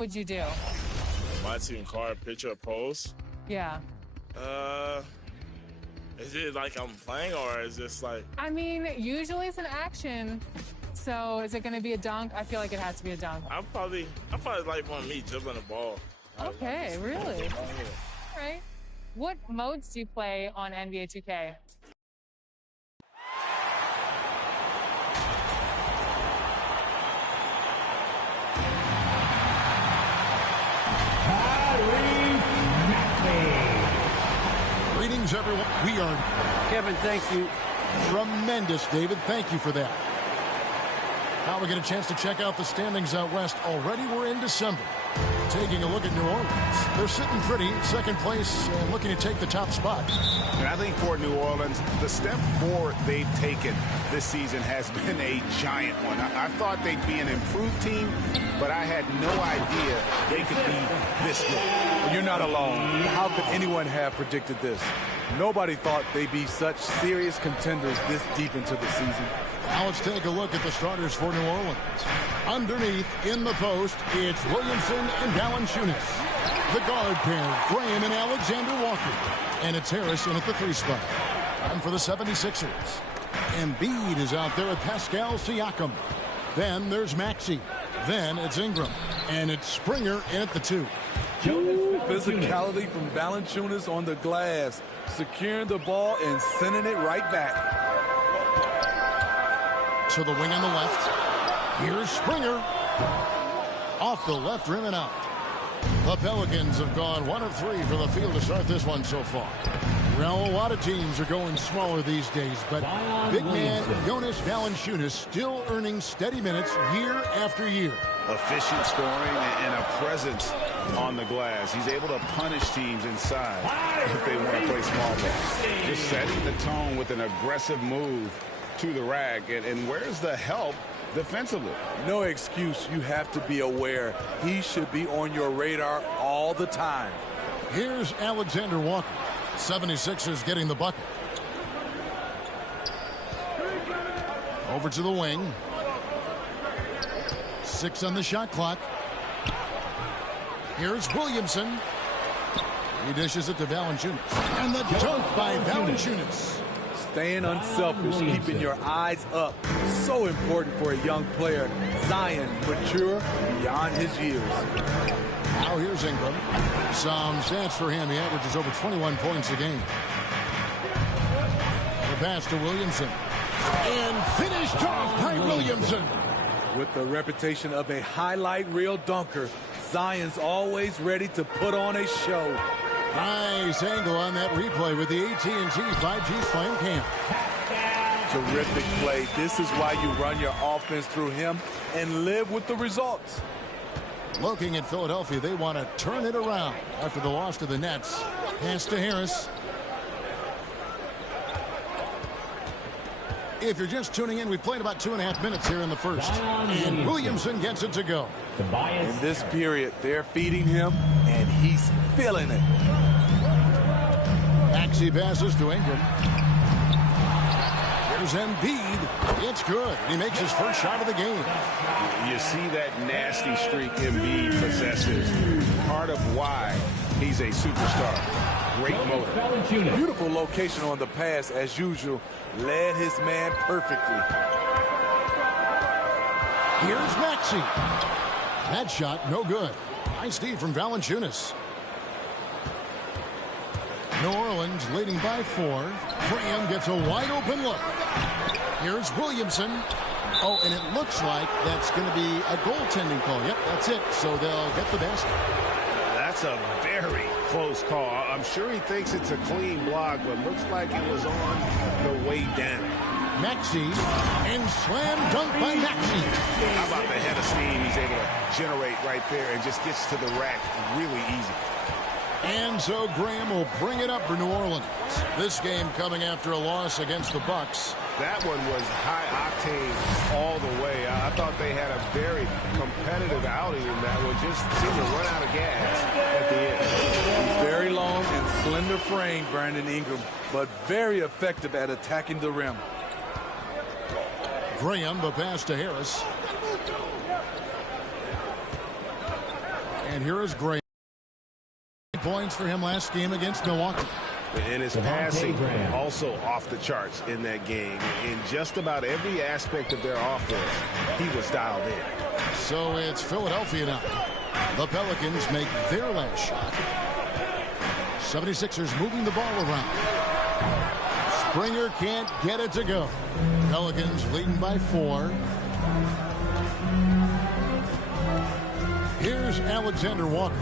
would you do? My team card, picture, post. Yeah. Is it like I'm playing or is this like? I mean, usually it's an action. So is it going to be a dunk? I feel like it has to be a dunk. I probably like want me dribbling the ball. Okay, really? All right. What modes do you play on NBA 2K? Greetings, everyone. We are... Kevin, thank you. Tremendous, David. Thank you for that. Now we get a chance to check out the standings out west. Already we're in December. Taking a look at New Orleans. They're sitting pretty, second place, and looking to take the top spot. And I think for New Orleans, the step forward they've taken this season has been a giant one. I thought they'd be an improved team, but I had no idea they could be this good. You're not alone. How could anyone have predicted this? Nobody thought they'd be such serious contenders this deep into the season. Now let's take a look at the starters for New Orleans. Underneath, in the post, it's Williamson and Valanciunas. The guard pair, Graham and Alexander Walker. And it's Harrison at the 3 spot. Time for the 76ers. Embiid is out there with Pascal Siakam. Then there's Maxey. Then it's Ingram. And it's Springer in at the 2. Physicality from Valanciunas on the glass, securing the ball and sending it right back. To the wing on the left. Here's Springer. Off the left rim and out. The Pelicans have gone 1 of 3 for the field to start this one so far. Well, a lot of teams are going smaller these days, but big man Jonas Valanciunas still earning steady minutes year after year. Efficient scoring and a presence on the glass. He's able to punish teams inside if they want to play small ball. Just setting the tone with an aggressive move to the rack. And where's the help defensively? No excuse. You have to be aware. He should be on your radar all the time. Here's Alexander Walker. 76ers getting the bucket. Over to the wing. 6 on the shot clock. Here's Williamson. He dishes it to Valanciunas. And the dunk by Valanciunas. Staying unselfish, keeping your eyes up. So important for a young player. Zion, mature beyond his years. Now here's Ingram. Some stats for him. He averages over 21 points a game. The pass to Williamson. And finished off by Williamson. With the reputation of a highlight reel dunker, Zion's always ready to put on a show. Nice angle on that replay with the AT&T 5G Slam Cam. Terrific play. This is why you run your offense through him and live with the results. Looking at Philadelphia, they want to turn it around after the loss to the Nets. Pass to Harris. If you're just tuning in, we played about 2.5 minutes here in the first. And Williamson gets it to go. In this period, they're feeding him, and he's feeling it. Maxey passes to Ingram. Here's Embiid. It's good. He makes his first shot of the game. You see that nasty streak Embiid possesses. Part of why he's a superstar. Great motor. Beautiful location on the pass, as usual. Led his man perfectly. Here's Maxey. That shot, no good. Nice D from Valanciunas. New Orleans leading by 4. Graham gets a wide open look. Here's Williamson. Oh, and it looks like that's going to be a goaltending call. Yep, that's it. So they'll get the basket. That's a very close call. I'm sure he thinks it's a clean block, but looks like it was on the way down. Maxey, and slam dunk by Maxey. How about the head of steam he's able to generate right there and just gets to the rack really easy. And so Graham will bring it up for New Orleans. This game coming after a loss against the Bucks. That one was high octane all the way. I thought they had a very competitive outing in that one. Just seemed to run out of gas at the end. He's very long and slender frame, Brandon Ingram, but very effective at attacking the rim. Graham, the pass to Harris. And here is Gray. Points for him last game against Milwaukee. And his passing also off the charts in that game. In just about every aspect of their offense, he was dialed in. So it's Philadelphia now. The Pelicans make their last shot. 76ers moving the ball around. Springer can't get it to go. Pelicans leading by 4. Here's Alexander Walker.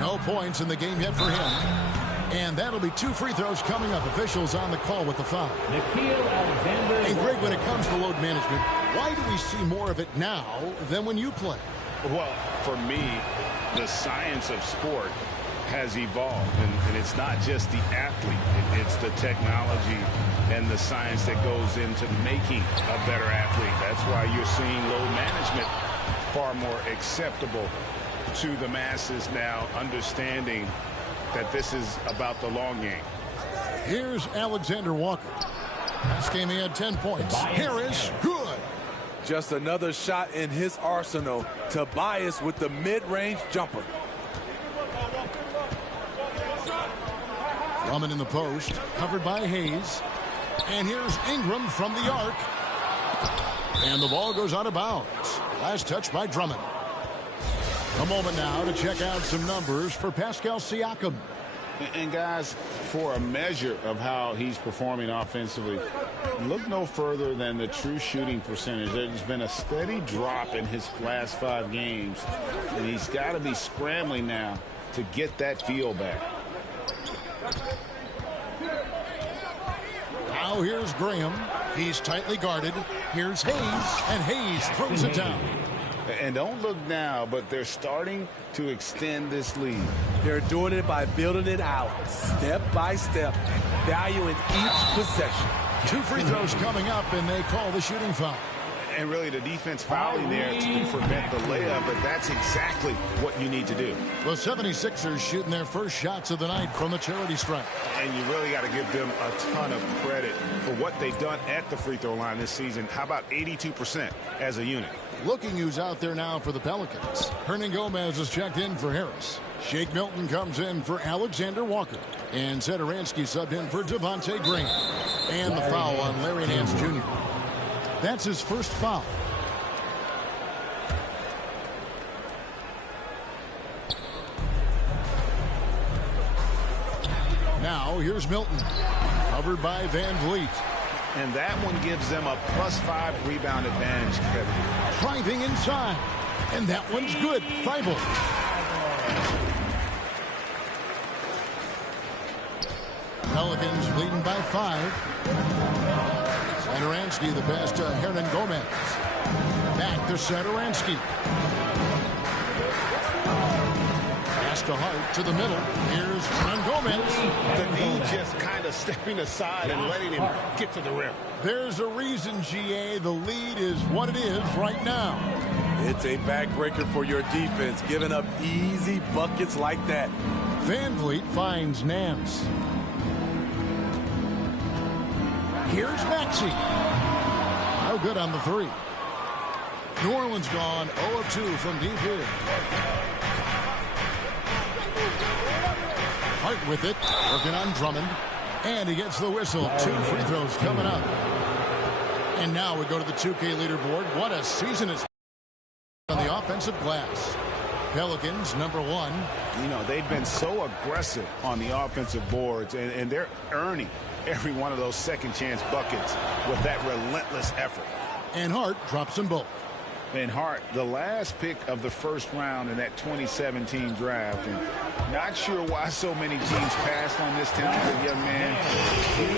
No points in the game yet for him. And that'll be 2 free throws coming up. Officials on the call with the foul. And Greg, when it comes to load management, why do we see more of it now than when you play? Well, for me, the science of sport has evolved. And it's not just the athlete. It's the technology and the science that goes into making a better athlete. That's why you're seeing load management far more acceptable to the masses now, understanding that this is about the long game. Here's Alexander Walker. This game he had 10 points. Harris, good. Just another shot in his arsenal. Tobias with the mid-range jumper. Drummond in the post, covered by Hayes. And here's Ingram from the arc. And the ball goes out of bounds. Last touch by Drummond. A moment now to check out some numbers for Pascal Siakam. And guys, for a measure of how he's performing offensively, look no further than the true shooting percentage. There's been a steady drop in his last 5 games, and he's got to be scrambling now to get that feel back. Now here's Graham. He's tightly guarded. Here's Hayes, and Hayes throws it down. And don't look now, but they're starting to extend this lead. They're doing it by building it out, step by step, valuing each possession. 2 free throws coming up, and they call the shooting foul. And really the defense fouling there to prevent the layup, but that's exactly what you need to do. The 76ers shooting their first shots of the night from the charity stripe. And you really got to give them a ton of credit for what they've done at the free throw line this season. How about 82% as a unit? Looking who's out there now for the Pelicans. Hernangomez is checked in for Harris. Shake Milton comes in for Alexander Walker. And Satoransky subbed in for Devontae Graham. And the foul on Larry Nance Jr. That's his first foul. Now here's Milton. Covered by Van Vliet. And that one gives them a +5 rebound advantage, Kevin. Driving inside. And that one's good. Thibault. Pelicans leading by 5. Satoransky, the pass to Hernangomez. Back to Satoransky. Pass to Hart to the middle. Here's Hernangomez. The knee just kind of stepping aside and letting him get to the rim. There's a reason, GA, the lead is what it is right now. It's a backbreaker for your defense, giving up easy buckets like that. Van Vliet finds Nance. Here's Maxey. No good on the 3. New Orleans gone 0 of 2 from deep here. Hart with it, working on Drummond. And he gets the whistle. 2 free throws coming up. And now we go to the 2K leaderboard. What a season it's on the offensive glass. Pelicans, #1. You know, they've been so aggressive on the offensive boards, and they're earning every one of those second chance buckets with that relentless effort. And Hart drops them both. And Hart, the last pick of the first round in that 2017 draft, and not sure why so many teams passed on this talented young man.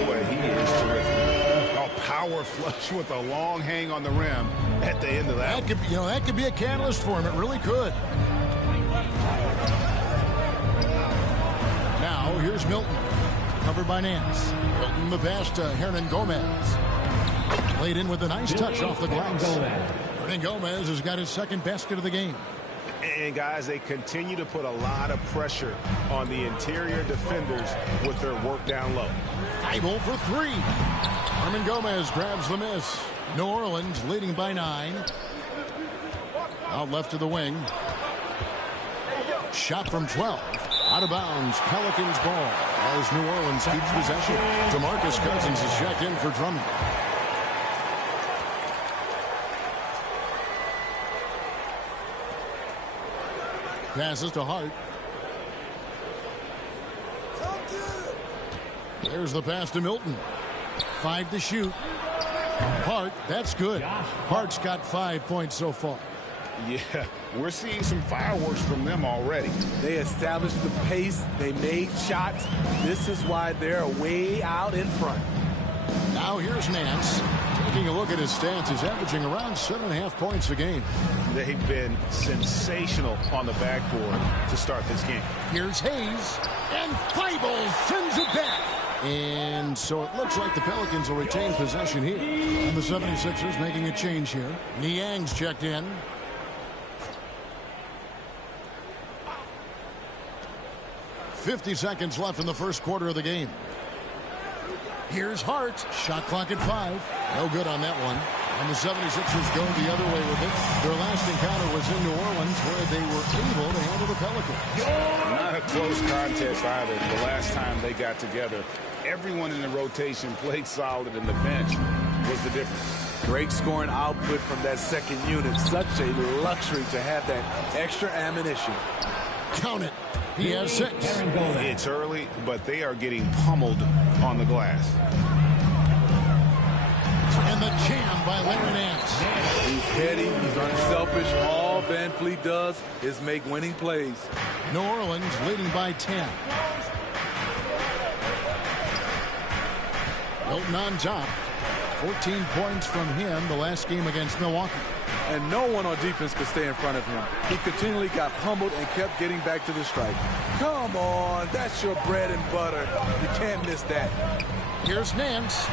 Boy, he is terrific. A power flush with a long hang on the rim at the end of that. That could be, that could be a catalyst for him. It really could. Now here's Milton, covered by Nance. Milton the pass to Hernangomez. Played in with a nice touch off the glass. Hernangomez has got his second basket of the game. And guys, they continue to put a lot of pressure on the interior defenders with their work down low. Thibault for 3. Hernangomez grabs the miss. New Orleans leading by 9. Out left to the wing. Shot from 12. Out of bounds. Pelicans ball as New Orleans keeps possession. DeMarcus Cousins is checked in for Drummond. Passes to Hart. There's the pass to Milton. 5 to shoot. Hart, that's good. Hart's got 5 points so far. Yeah, we're seeing some fireworks from them already. They established the pace. They made shots. This is why they're way out in front. Now here's Nance. Taking a look at his stats, he's averaging around 7.5 points a game. They've been sensational on the backboard to start this game. Here's Hayes. And Thibault sends it back. And so it looks like the Pelicans will retain possession here. And the 76ers making a change here. Niang's checked in. .50 seconds left in the first quarter of the game. Here's Hart. Shot clock at 5. No good on that one. And the 76ers go the other way with it. Their last encounter was in New Orleans, where they were able to handle the Pelicans. Not a close contest either. The last time they got together, everyone in the rotation played solid, and the bench was the difference. Great scoring output from that second unit. Such a luxury to have that extra ammunition. Count it. He has 6. It's early, but they are getting pummeled on the glass. And the jam by Larry Nance. He's heady. He's unselfish. All Van Fleet does is make winning plays. New Orleans leading by 10. Milton on top. 14 points from him the last game against Milwaukee. And no one on defense could stay in front of him. He continually got pummeled and kept getting back to the stripe. Come on, that's your bread and butter. You can't miss that. Here's Nance.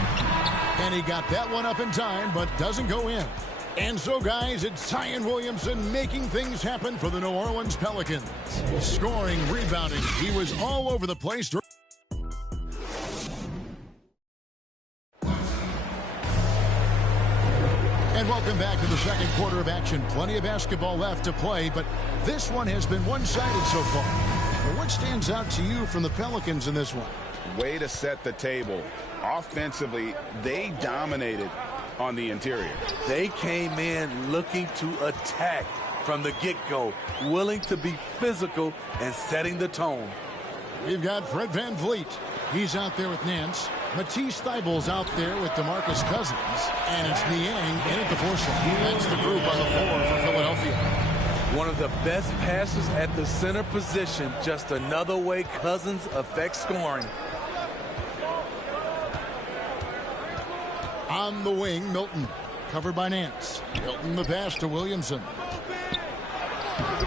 And he got that one up in time, but doesn't go in. And so, guys, it's Zion Williamson making things happen for the New Orleans Pelicans. Scoring, rebounding. He was all over the place. And welcome back to the second quarter of action. Plenty of basketball left to play, but this one has been one-sided so far. But what stands out to you from the Pelicans in this one? Way to set the table. Offensively, they dominated on the interior. They came in looking to attack from the get-go, willing to be physical and setting the tone. We've got Fred VanVleet. He's out there with Nance. Matisse Thybulle's out there with DeMarcus Cousins. And it's Niang in at the 4 slot. That's the group on the floor for Philadelphia. One of the best passes at the center position. Just another way Cousins affects scoring. On the wing, Milton. Covered by Nance. Milton the pass to Williamson.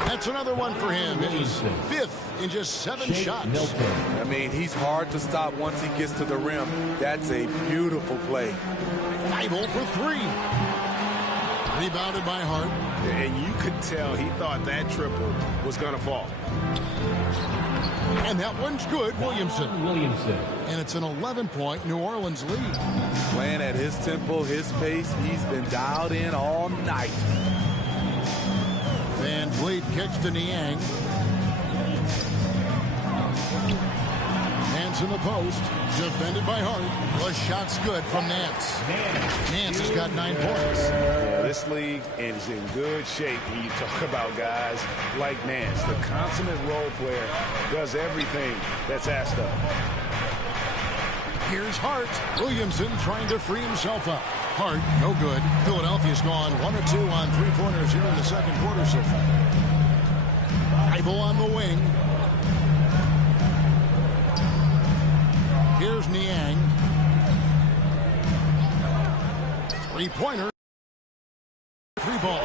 That's another one for him. His 5th in just 7 shots. I mean, he's hard to stop once he gets to the rim. That's a beautiful play. Thibault for 3. Rebounded by Hart. And you could tell he thought that triple was going to fall. And that one's good, Williamson. And it's an 11-point New Orleans lead. Playing at his tempo, his pace. He's been dialed in all night. VanVleet kicks to Niang. Nance in the post. Defended by Hart. The shot's good from Nance. Nance has got 9 points. Yeah, this league is in good shape when you talk about guys like Nance. The consummate role player does everything that's asked of him. Here's Hart. Williamson trying to free himself up. Hart, no good. Philadelphia's gone 1 or 2 on 3-pointers here in the second quarter so far. Thibault on the wing. Here's Niang. 3-pointer. 3 ball.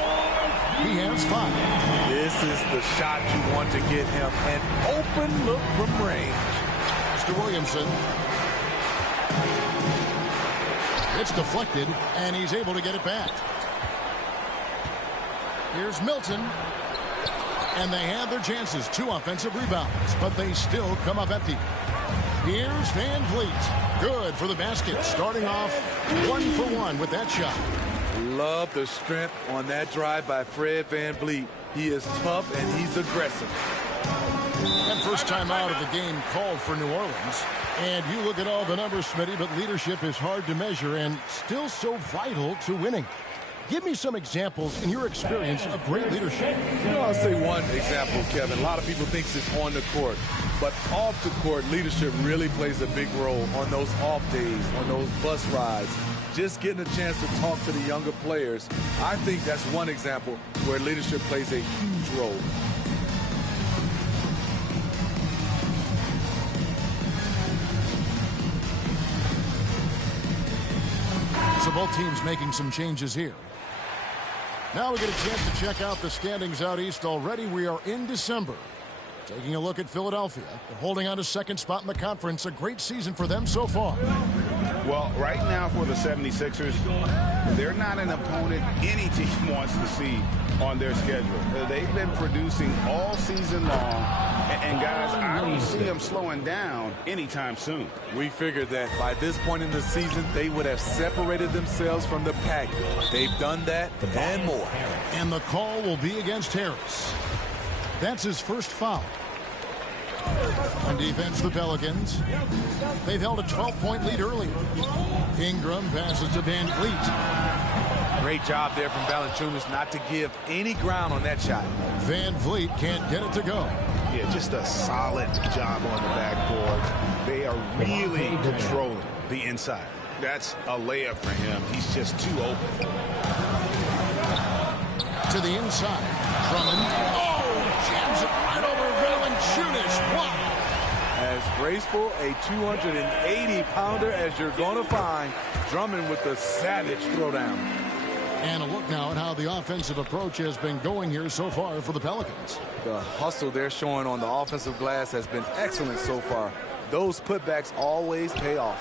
He has 5. This is the shot you want to get him. An open look from range. Mr. Williamson. It's deflected, and he's able to get it back. Here's Milton. And they have their chances. 2 offensive rebounds, but they still come up empty. Here's VanVleet. Good for the basket. Starting off 1 for 1 with that shot. Love the strength on that drive by Fred VanVleet. He is tough and he's aggressive. And first time out of the game called for New Orleans. And you look at all the numbers, Smitty, but leadership is hard to measure and still so vital to winning. Give me some examples in your experience of great leadership. You know, I'll say one example, Kevin. A lot of people think it's on the court. But off the court, leadership really plays a big role on those off days, on those bus rides. Just getting a chance to talk to the younger players. I think that's one example where leadership plays a huge role. So both teams making some changes here. Now we get a chance to check out the standings out east already. We are in December. Taking a look at Philadelphia. They're holding on to second spot in the conference. A great season for them so far. Well, right now for the 76ers, they're not an opponent any team wants to see on their schedule. They've been producing all season long. And guys, I don't see them slowing down anytime soon. We figured that by this point in the season, they would have separated themselves from the pack. They've done that and more. And the call will be against Harris. That's his first foul. On defense, the Pelicans. They've held a 12-point lead earlier. Ingram passes to Van Vliet. Great job there from Valanciunas not to give any ground on that shot. Van Vliet can't get it to go. Yeah, just a solid job on the backboard. They are really controlling the inside. That's a layup for him. He's just too open. To the inside. Drummond. Oh, jams it right over Valanciunas. Wow. As graceful a 280-pounder as you're going to find. Drummond with the savage throwdown. And a look now at how the offensive approach has been going here so far for the Pelicans. The hustle they're showing on the offensive glass has been excellent so far. Those putbacks always pay off.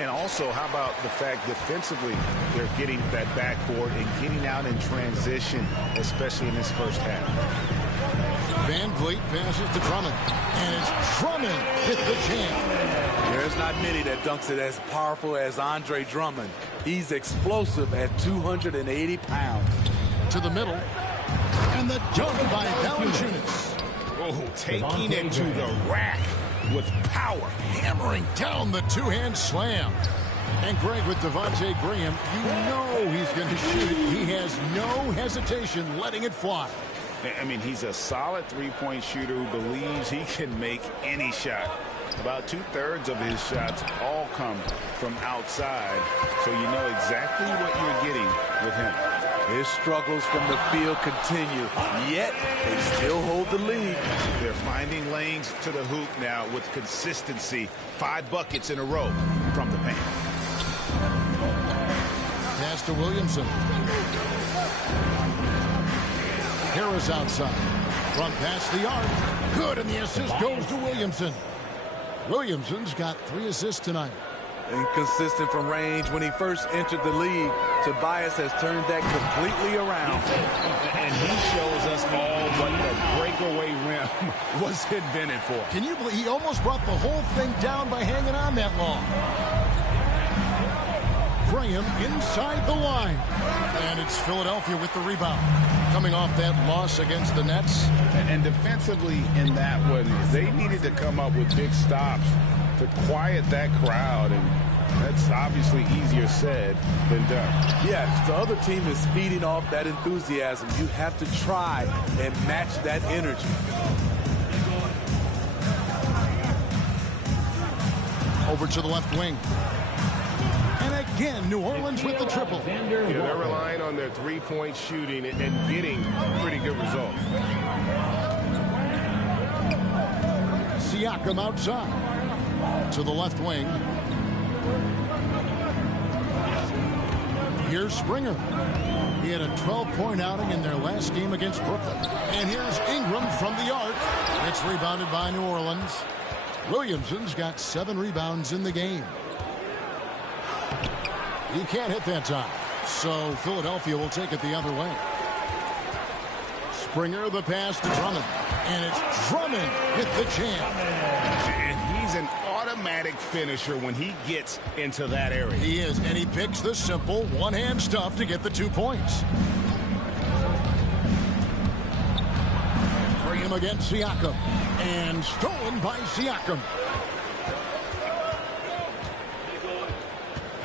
And also, how about the fact defensively they're getting that backboard and getting out in transition, especially in this first half. Van Vliet passes to Drummond. And it's Drummond hit the jam. There's not many that dunks it as powerful as Andre Drummond. He's explosive at 280 pounds. To the middle. And the dunk by Valanciunas. Oh, taking it to the rack with power. Hammering down the two-hand slam. And Greg, with Devontae Graham, you know he's going to shoot it. He has no hesitation letting it fly. I mean, he's a solid three-point shooter who believes he can make any shot. About two-thirds of his shots all come from outside, so you know exactly what you're getting with him. His struggles from the field continue, yet they still hold the lead. They're finding lanes to the hoop now with consistency. 5 buckets in a row from the paint. Pass to Williamson. Harris outside. Front pass the arc. Good, and the assist goes to Williamson. Williamson's got 3 assists tonight. Inconsistent from range when he first entered the league. Tobias has turned that completely around. And he shows us all what the breakaway rim was invented for. Can you believe he almost brought the whole thing down by hanging on that long? Graham inside the line. And it's Philadelphia with the rebound. Coming off that loss against the Nets. And defensively in that one, they needed to come up with big stops to quiet that crowd, and that's obviously easier said than done. Yes, the other team is feeding off that enthusiasm. You have to try and match that energy. Over to the left wing. And again, New Orleans with the triple. Yeah, they're relying on their three-point shooting and getting pretty good results. Siakam outside. To the left wing. Here's Springer. He had a 12-point outing in their last game against Brooklyn. And here's Ingram from the arc. It's rebounded by New Orleans. Williamson's got 7 rebounds in the game. He can't hit that time. So Philadelphia will take it the other way. Springer, the pass to Drummond. And it's Drummond hit the jam. And he's an automatic finisher when he gets into that area. He is, and he picks the simple one-hand stuff to get the 2 points. Graham Graham against Siakam. And stolen by Siakam.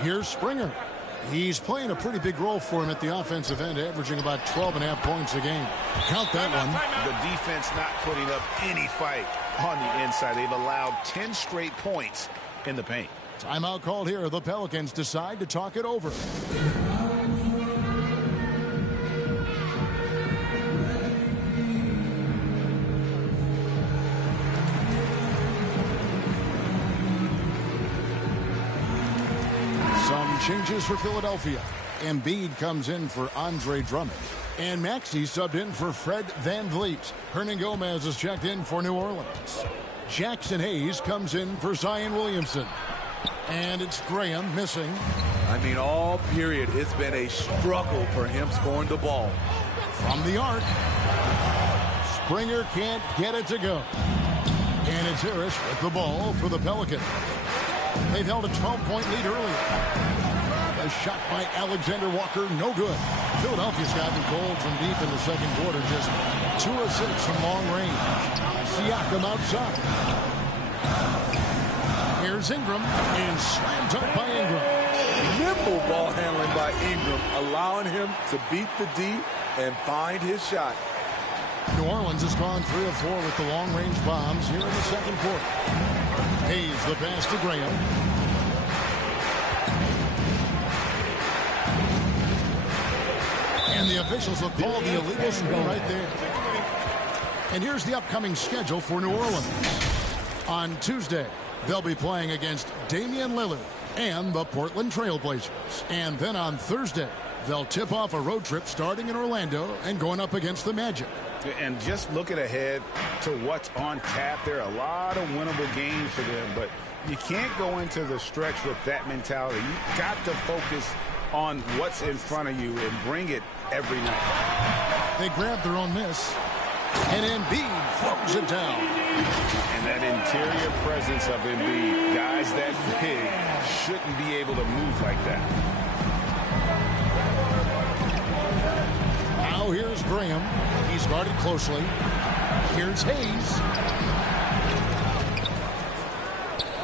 Here's Springer. He's playing a pretty big role for him at the offensive end, averaging about 12.5 points a game. Count that one. The defense not putting up any fight on the inside. They've allowed 10 straight points in the paint. Timeout called here. The Pelicans decide to talk it over. Some changes for Philadelphia. Embiid comes in for Andre Drummond. And Maxey subbed in for Fred VanVleet. Hernan Gomez is checked in for New Orleans. Jackson Hayes comes in for Zion Williamson. And it's Graham missing. I mean, all period, it's been a struggle for him scoring the ball. From the arc. Springer can't get it to go. And it's Harris with the ball for the Pelicans. They've held a 12-point lead earlier. A shot by Alexander Walker, no good. Philadelphia's gotten cold from deep in the second quarter, just 2 of 6 from long range. Siakam outside. Here's Ingram, and slammed up by Ingram. Nimble ball handling by Ingram, allowing him to beat the D and find his shot. New Orleans has gone 3 of 4 with the long-range bombs here in the second quarter. Hayes the pass to Graham. And the officials will call the illegal screen right there. And here's the upcoming schedule for New Orleans. On Tuesday, they'll be playing against Damian Lillard and the Portland Trailblazers. And then on Thursday, they'll tip off a road trip starting in Orlando and going up against the Magic. And just looking ahead to what's on tap, there are a lot of winnable games for them, but you can't go into the stretch with that mentality. You've got to focus on what's in front of you and bring it every night. They grab their own miss, and Embiid throws it down. And that interior presence of Embiid, guys that big, shouldn't be able to move like that. Now here's Graham. He's guarded closely. Here's Hayes.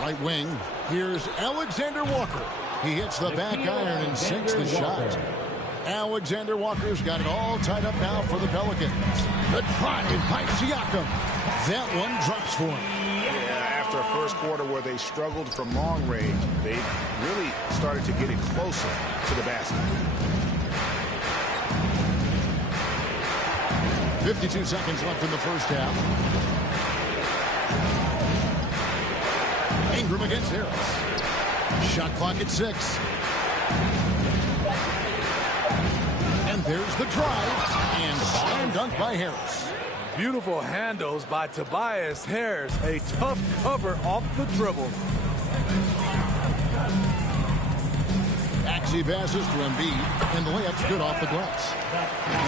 Right wing. Here's Alexander Walker. He hits the back iron and sinks the shot. Alexander Walker's got it all tied up now for the Pelicans. The drive by Siakam. That one drops for him. Yeah, after a first quarter where they struggled from long range, they really started to get it closer to the basket. 52 seconds left in the first half. Ingram against Harris. Shot clock at 6. And there's the drive. And slam dunk by Harris. Beautiful handles by Tobias Harris. A tough cover off the dribble. Maxey passes to Embiid, and the layup's good off the glass.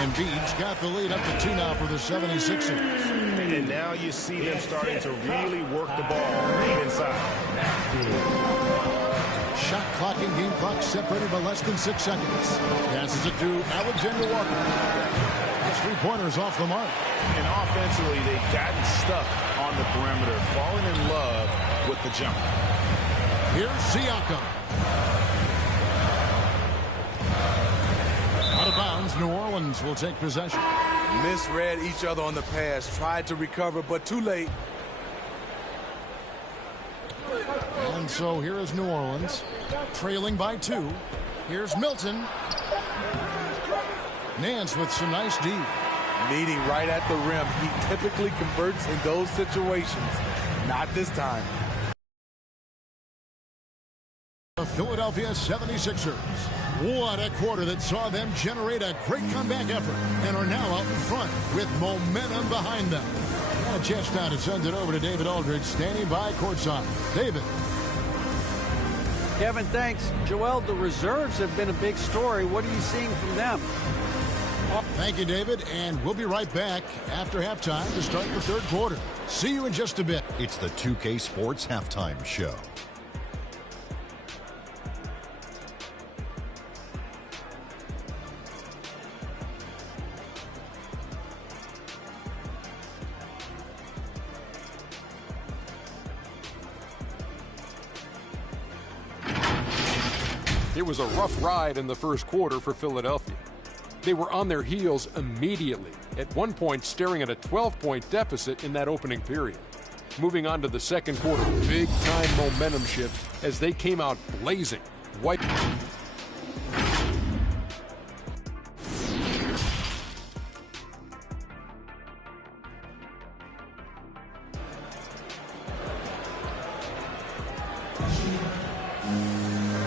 Embiid's got the lead up to 2 now for the 76ers. And now you see them starting to really work the ball inside. Shot clock and game clock separated by less than 6 seconds. Passes it to Alexander Walker. That's 3-pointers off the mark. And offensively, they've gotten stuck on the perimeter, falling in love with the jump. Here's Siakam. Out of bounds, New Orleans will take possession. Misread each other on the pass, tried to recover, but too late. And so here is New Orleans, trailing by 2. Here's Milton. Nance with some nice D. Meeting right at the rim. He typically converts in those situations. Not this time. The Philadelphia 76ers. What a quarter that saw them generate a great comeback effort and are now out in front with momentum behind them. Got a chance now to send it over to David Aldridge, standing by courtside. David. Kevin, thanks. Joel, the reserves have been a big story. What are you seeing from them? Thank you, David, and we'll be right back after halftime to start the third quarter. See you in just a bit. It's the 2K Sports Halftime Show. It was a rough ride in the first quarter for Philadelphia. They were on their heels immediately, at one point staring at a 12-point deficit in that opening period. Moving on to the second quarter, big-time momentum shift as they came out blazing.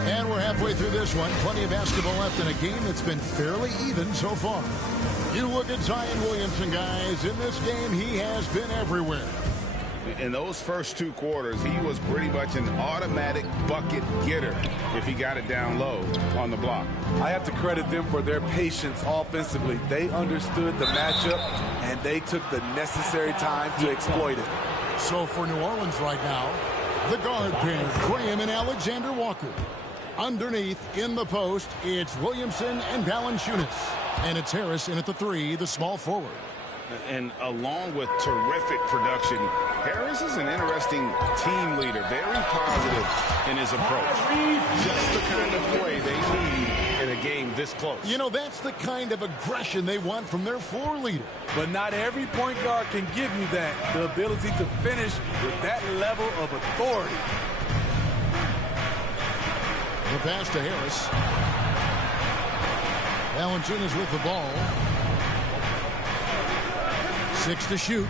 And we're halfway through this one. Plenty of basketball left in a game that's been fairly even so far. You look at Zion Williamson, guys. In this game, he has been everywhere. In those first two quarters, he was pretty much an automatic bucket getter if he got it down low on the block. I have to credit them for their patience offensively. They understood the matchup, and they took the necessary time to exploit it. So for New Orleans right now, the guard pair, Graham and Alexander Walker. Underneath, in the post, it's Williamson and Valanciunas. And it's Harris in at the three, the small forward. And along with terrific production, Harris is an interesting team leader, very positive in his approach. Just the kind of play they need in a game this close. You know, that's the kind of aggression they want from their floor leader. But not every point guard can give you that, the ability to finish with that level of authority. The pass to Harris. Valanciunas with the ball. 6 to shoot.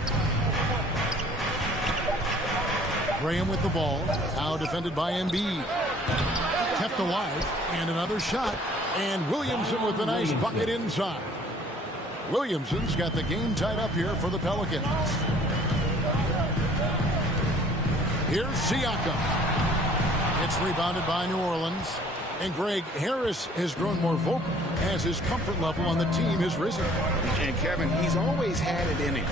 Graham with the ball. Now defended by Embiid. Kept alive. And another shot. And Williamson with a nice bucket inside. Williamson's got the game tied up here for the Pelicans. Here's Siakam. It's rebounded by New Orleans. And Greg, Harris has grown more vocal as his comfort level on the team has risen. And Kevin, he's always had it in him.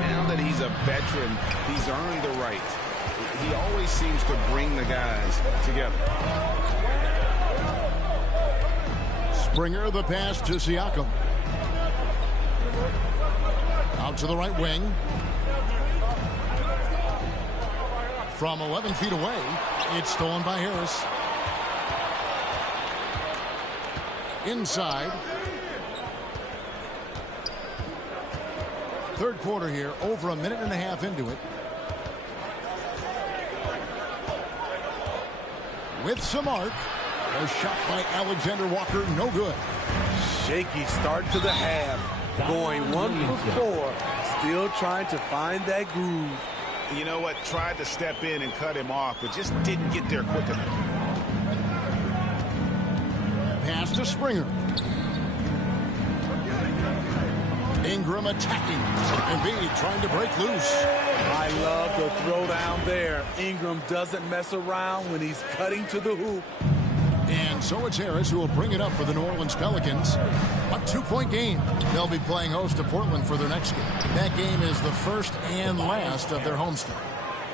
Now that he's a veteran, he's earned the right. He always seems to bring the guys together. Springer, the pass to Siakam. Out to the right wing. From 11 feet away, it's stolen by Harris. Inside. Third quarter here, over a minute and a half into it. With some arc. A shot by Alexander Walker, no good. Shaky start to the half. Going 1 for 4. Still trying to find that groove. You know what? Tried to step in and cut him off, but just didn't get there quick enough. Pass to Springer. Ingram attacking. Embiid trying to break loose. I love the throwdown there. Ingram doesn't mess around when he's cutting to the hoop. And so it's Harris who will bring it up for the New Orleans Pelicans. A 2-point game. They'll be playing host to Portland for their next game. That game is the first and last of their homestand.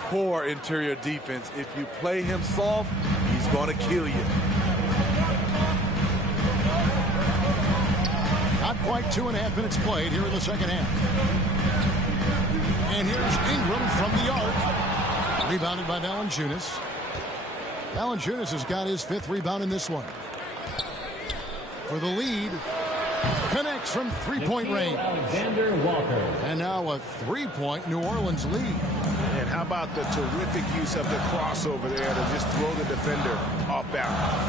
Poor interior defense. If you play him soft, he's going to kill you. Not quite 2.5 minutes played here in the second half. And here's Ingram from the arc. Rebounded by Valanciunas. Valanciunas has got his 5th rebound in this one. For the lead. Connects from 3-point range. Alexander Walker. And now a 3-point New Orleans lead. And how about the terrific use of the crossover there to just throw the defender off balance.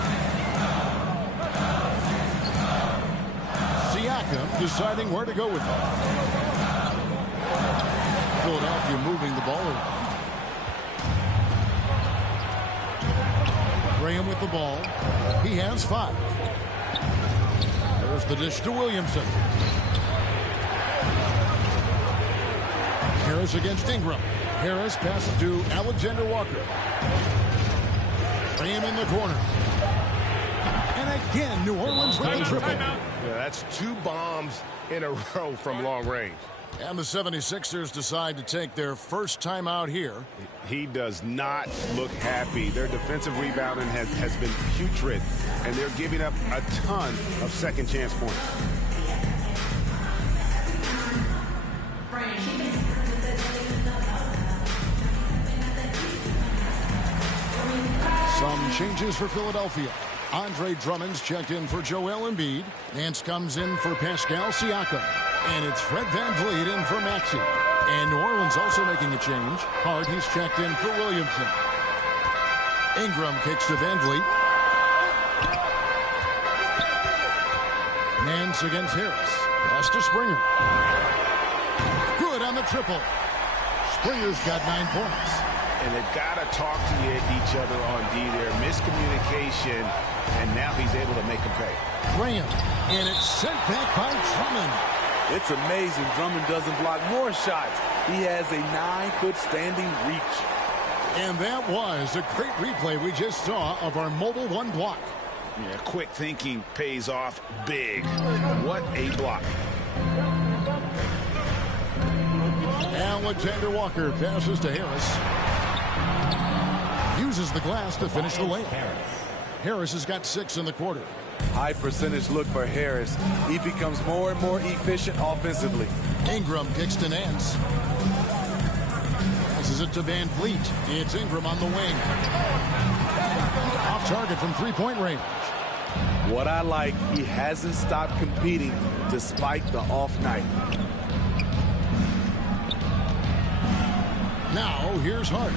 Siakam deciding where to go with it. Philadelphia moving the ball around. Graham with the ball. He has 5. There's the dish to Williamson. Harris against Ingram. Harris passes to Alexander Walker. Graham in the corner. And again, New Orleans with the triple. Yeah, that's 2 bombs in a row from long range. And the 76ers decide to take their first time out here. He does not look happy. Their defensive rebounding has been putrid, and they're giving up a ton of second chance points. Some changes for Philadelphia. Andre Drummond's checked in for Joel Embiid. Nance comes in for Pascal Siakam. And it's Fred VanVleet in for Maxey. And New Orleans also making a change. Hart, he's checked in for Williamson. Ingram kicks to VanVleet. Nance against Harris. Pass to Springer. Good on the triple. Springer's got 9 points. And they've got to talk to each other on D there. Miscommunication, and now he's able to make a pay. Graham, and it's sent back by Drummond. It's amazing Drummond doesn't block more shots. He has a 9-foot standing reach. And that was a great replay we just saw of our mobile one block. Yeah, quick thinking pays off big. What a block. Alexander Walker passes to Harris. Uses the glass to finish the layup. Harris has got 6 in the quarter. High percentage look for Harris. He becomes more and more efficient offensively. Ingram kicks to Nance. Passes it to VanVleet. It's Ingram on the wing. Off target from 3-point range. What I like, he hasn't stopped competing despite the off night. Now, here's Hart.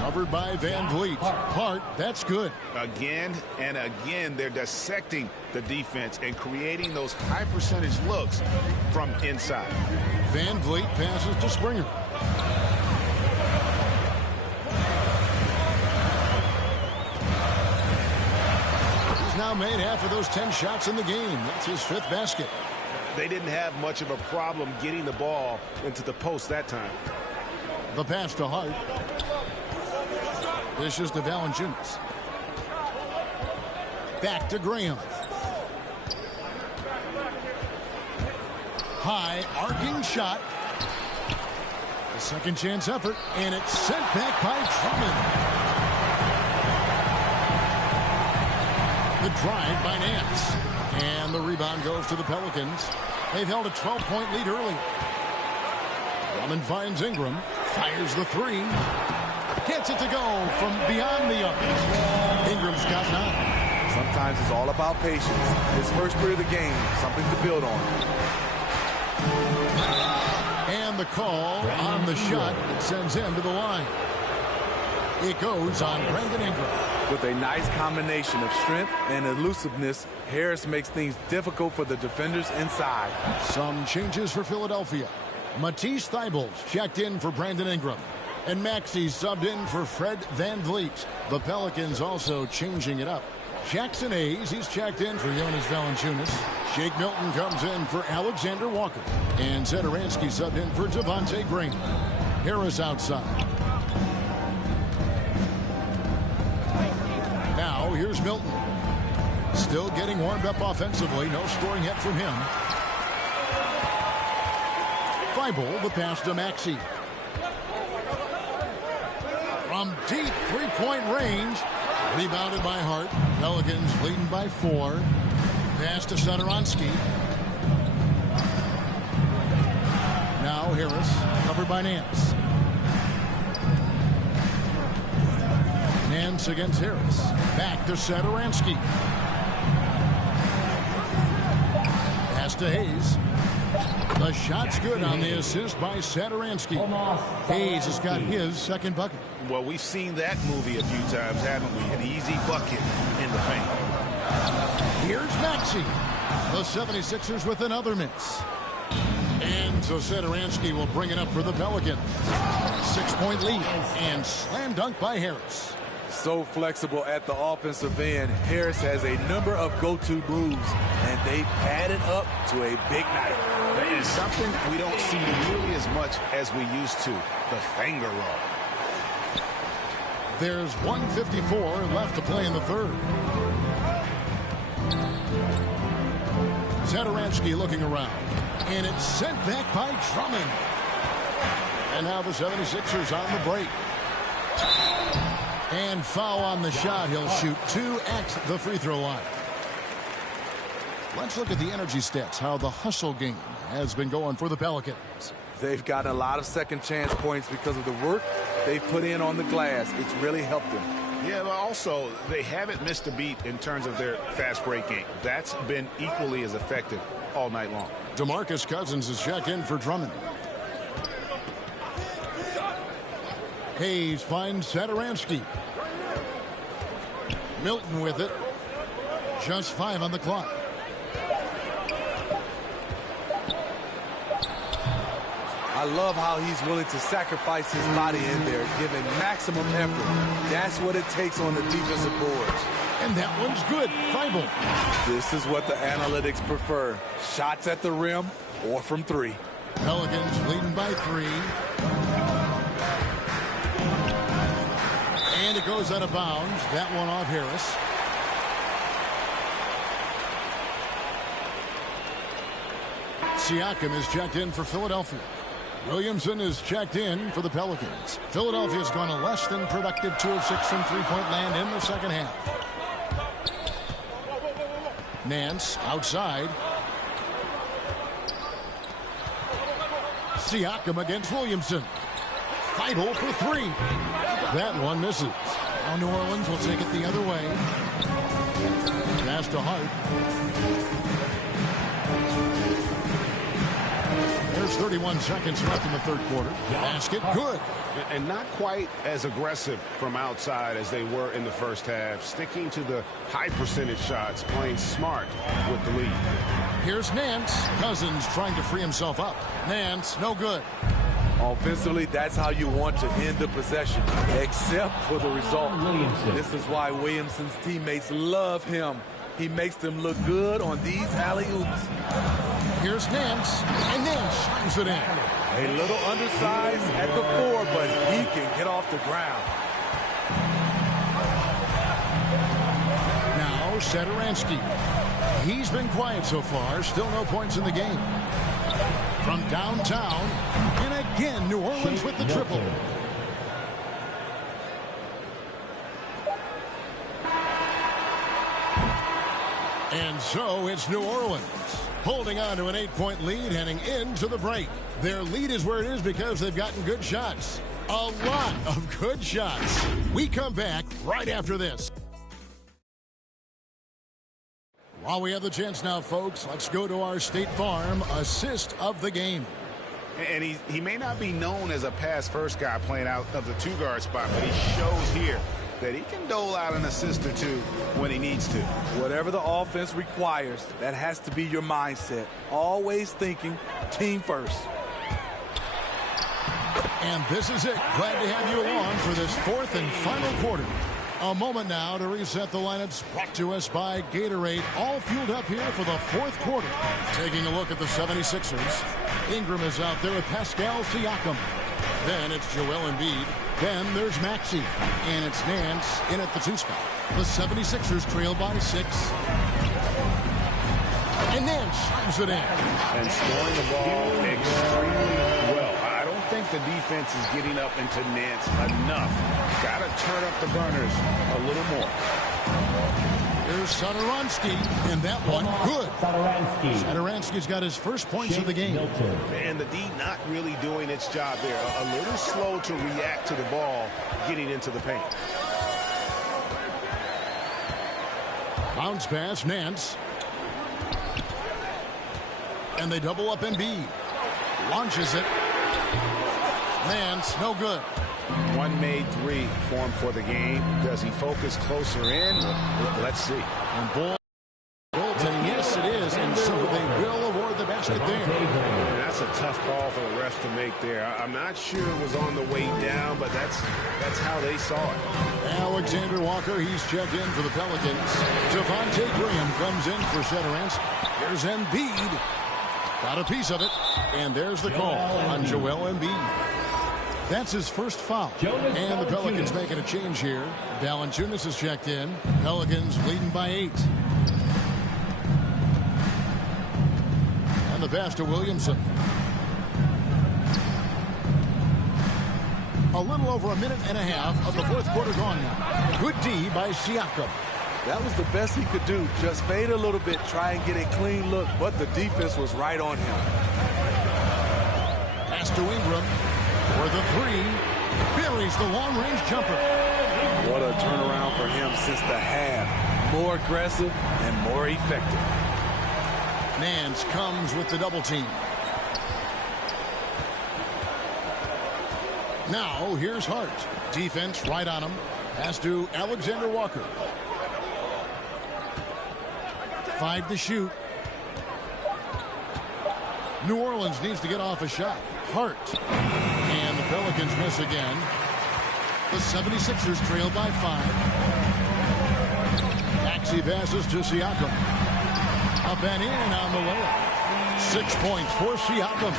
Covered by VanVleet. Hart, that's good. Again and again, they're dissecting the defense and creating those high percentage looks from inside. VanVleet passes to Springer. He's now made half of those 10 shots in the game. That's his 5th basket. They didn't have much of a problem getting the ball into the post that time. The pass to Hart. This is to Valanciunas. Back to Graham. High arcing shot. A second chance effort, and it's sent back by Drummond. The drive by Nance. And the rebound goes to the Pelicans. They've held a 12-point lead early. Drummond finds Ingram. Fires the 3. Gets it to go from beyond the arc. Ingram's got 9. Sometimes it's all about patience. His first period of the game, something to build on. And the call on the shot that sends him to the line. It goes on Brandon Ingram. With a nice combination of strength and elusiveness, Harris makes things difficult for the defenders inside. Some changes for Philadelphia. Matisse Thybulle's checked in for Brandon Ingram. And Maxey subbed in for Fred VanVleet. The Pelicans also changing it up. Jackson Hayes, he's checked in for Jonas Valanciunas. Shake Milton comes in for Alexander Walker. And Zedaransky subbed in for Devontae Green. Harris outside. Now here's Milton. Still getting warmed up offensively. No scoring yet from him. Thibault, the pass to Maxey. From deep 3-point range. Rebounded by Hart. Pelicans leading by 4. Pass to Zedaransky. Now Harris, covered by Nance. Nance against Harris. Back to Zedaransky. Pass to Hayes. The shot's good on the assist by Zedaransky. Hayes has got his second bucket. Well, we've seen that movie a few times, haven't we? An easy bucket in the paint. Here's Maxey. The 76ers with another miss. And so Zedaransky will bring it up for the Pelicans. 6-point lead and slam dunk by Harris. So flexible at the offensive end. Harris has a number of go-to moves, and they've added up to a big night. That is something we don't see nearly as much as we used to. The finger roll. There's 1:54 left to play in the third. Zedaransky looking around. And it's sent back by Drummond. And now the 76ers on the break. And foul on the shot. He'll shoot 2 at the free throw line. Let's look at the energy stats, how the hustle game has been going for the Pelicans. They've gotten a lot of second chance points because of the work they've put in on the glass. It's really helped them. Yeah, but also they haven't missed a beat in terms of their fast break game. That's been equally as effective all night long. DeMarcus Cousins is checked in for Drummond. Hayes finds Satoransky. Milton with it. Just 5 on the clock. I love how he's willing to sacrifice his body in there, giving maximum effort. That's what it takes on the defensive boards. And that one's good. Feibel. This is what the analytics prefer. Shots at the rim or from 3. Pelicans leading by 3. And it goes out of bounds. That one off Harris. Siakam is checked in for Philadelphia. Williamson is checked in for the Pelicans. Philadelphia's gone a less than productive 2 of 6 from three-point land in the second half. Nance outside. Siakam against Williamson. Feibel for 3. That one misses. Now New Orleans will take it the other way. Pass to Hart. There's 31 seconds left in the third quarter. Basket, good. And not quite as aggressive from outside as they were in the first half. Sticking to the high percentage shots, playing smart with the lead. Here's Nance. Cousins trying to free himself up. Nance, no good. Offensively, that's how you want to end the possession, except for the result. This is why Williamson's teammates love him. He makes them look good on these alley-oops. Here's Nance, and Nance shines it in. A little undersized at the 4, but he can get off the ground. Now Satoransky. He's been quiet so far. Still no points in the game. From downtown, and again New Orleans with the triple. And so it's New Orleans holding on to an 8-point lead heading into the break. Their lead is where it is because they've gotten good shots. A lot of good shots. We come back right after this. While we have the chance now, folks, let's go to our State Farm assist of the game. And he may not be known as a pass-first guy playing out of the 2-guard spot, but he shows here that he can dole out an assist or 2 when he needs to. Whatever the offense requires, that has to be your mindset. Always thinking team first. And this is it. Glad to have you along for this fourth and final quarter. A moment now to reset the lineups, brought to us by Gatorade, all fueled up here for the fourth quarter. Taking a look at the 76ers. Ingram is out there with Pascal Siakam. Then it's Joel Embiid. Then there's Maxey. And it's Nance in at the 2 spot. The 76ers trail by 6. And Nance shoots it in. And scoring the ball extremely well. I don't think the defense is getting up into Nance enough. Got to turn up the burners a little more. Here's Satoransky, and that one good. Satoransky's got his first points of the game. And the D not really doing its job there. A little slow to react to the ball getting into the paint. Bounce pass, Nance. And they double up Embiid. Launches it. Nance, no good. One made 3 formed for the game. Does he focus closer in? Let's see. And boy, goaltending, yes it is, and so they will award the basket there. That's a tough call for the refs to make there. I'm not sure it was on the way down, but that's how they saw it. Alexander Walker, he's checked in for the Pelicans. Devontae Graham comes in for Satoransky. Here's Embiid. Got a piece of it, and there's the call on Joel Embiid. That's his first foul. And the Pelicans making a change here. Valanciunas is checked in. Pelicans leading by 8. And the pass to Williamson. A little over a minute and a half of the fourth quarter gone now. Good D by Siakam. That was the best he could do. Just fade a little bit, try and get a clean look, but the defense was right on him. Pass to Ingram. For the 3, buries the long-range jumper. What a turnaround for him since the half. More aggressive and more effective. Nance comes with the double team. Now, here's Hart. Defense right on him. Pass to Alexander Walker. 5 to shoot. New Orleans needs to get off a shot. Hart. And the Pelicans miss again. The 76ers trail by 5. Maxey passes to Siakam. Up and in on the layup. 6 points for Siakam.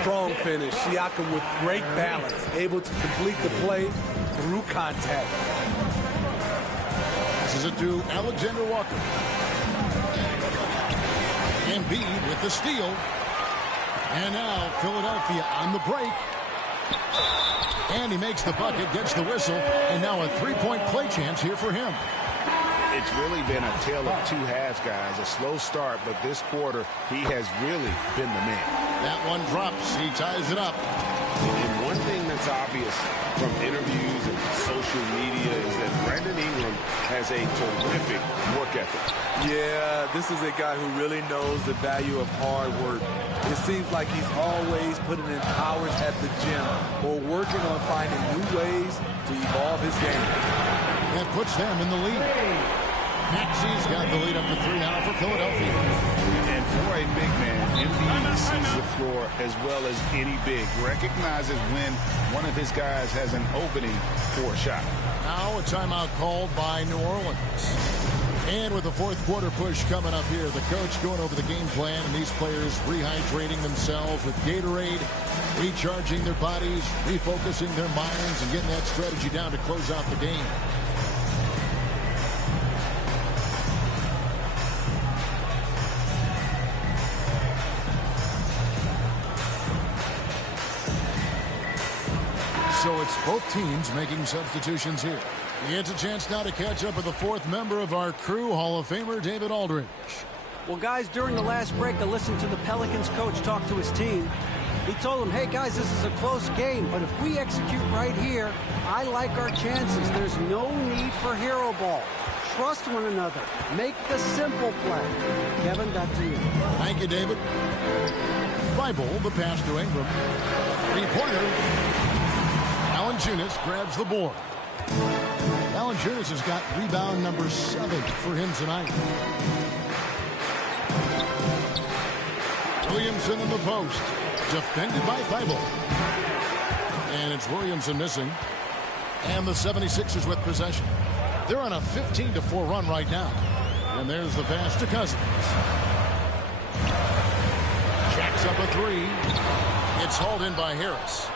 Strong finish. Siakam with great balance. Able to complete the play through contact. Passes it to Alexander Walker. Embiid with the steal. And now Philadelphia on the break. And he makes the bucket, gets the whistle, and now a three-point play chance here for him. It's really been a tale of two halves, guys. A slow start, but this quarter, he has really been the man. That one drops. He ties it up. And one thing that's obvious from interviews and social media is that Brandon Ingram has a terrific work ethic. Yeah, this is a guy who really knows the value of hard work. It seems like he's always putting in hours at the gym or working on finding new ways to evolve his game. That puts them in the lead. Maxey's got the lead up to 3 now for Philadelphia. And for a big man, Embiid sees the floor as well as any big. Recognizes when one of his guys has an opening for a shot. Now a timeout called by New Orleans. And with the fourth quarter push coming up here, the coach going over the game plan, and these players rehydrating themselves with Gatorade, recharging their bodies, refocusing their minds, and getting that strategy down to close out the game. So it's both teams making substitutions here. It's a chance now to catch up with the fourth member of our crew, Hall of Famer David Aldridge. Well, guys, during the last break, I listened to the Pelicans coach talk to his team. He told them, hey, guys, this is a close game, but if we execute right here, I like our chances. There's no need for hero ball. Trust one another. Make the simple play. Kevin, back to you. Thank you, David. Thibault, the pass to Ingram. Three-pointer. Valanciunas grabs the board. Valanciunas has got rebound number 7 for him tonight. Williamson in the post. Defended by Thibault. And it's Williamson missing. And the 76ers with possession. They're on a 15-4 run right now. And there's the pass to Cousins. Jacks up a 3. It's hauled in by Harris.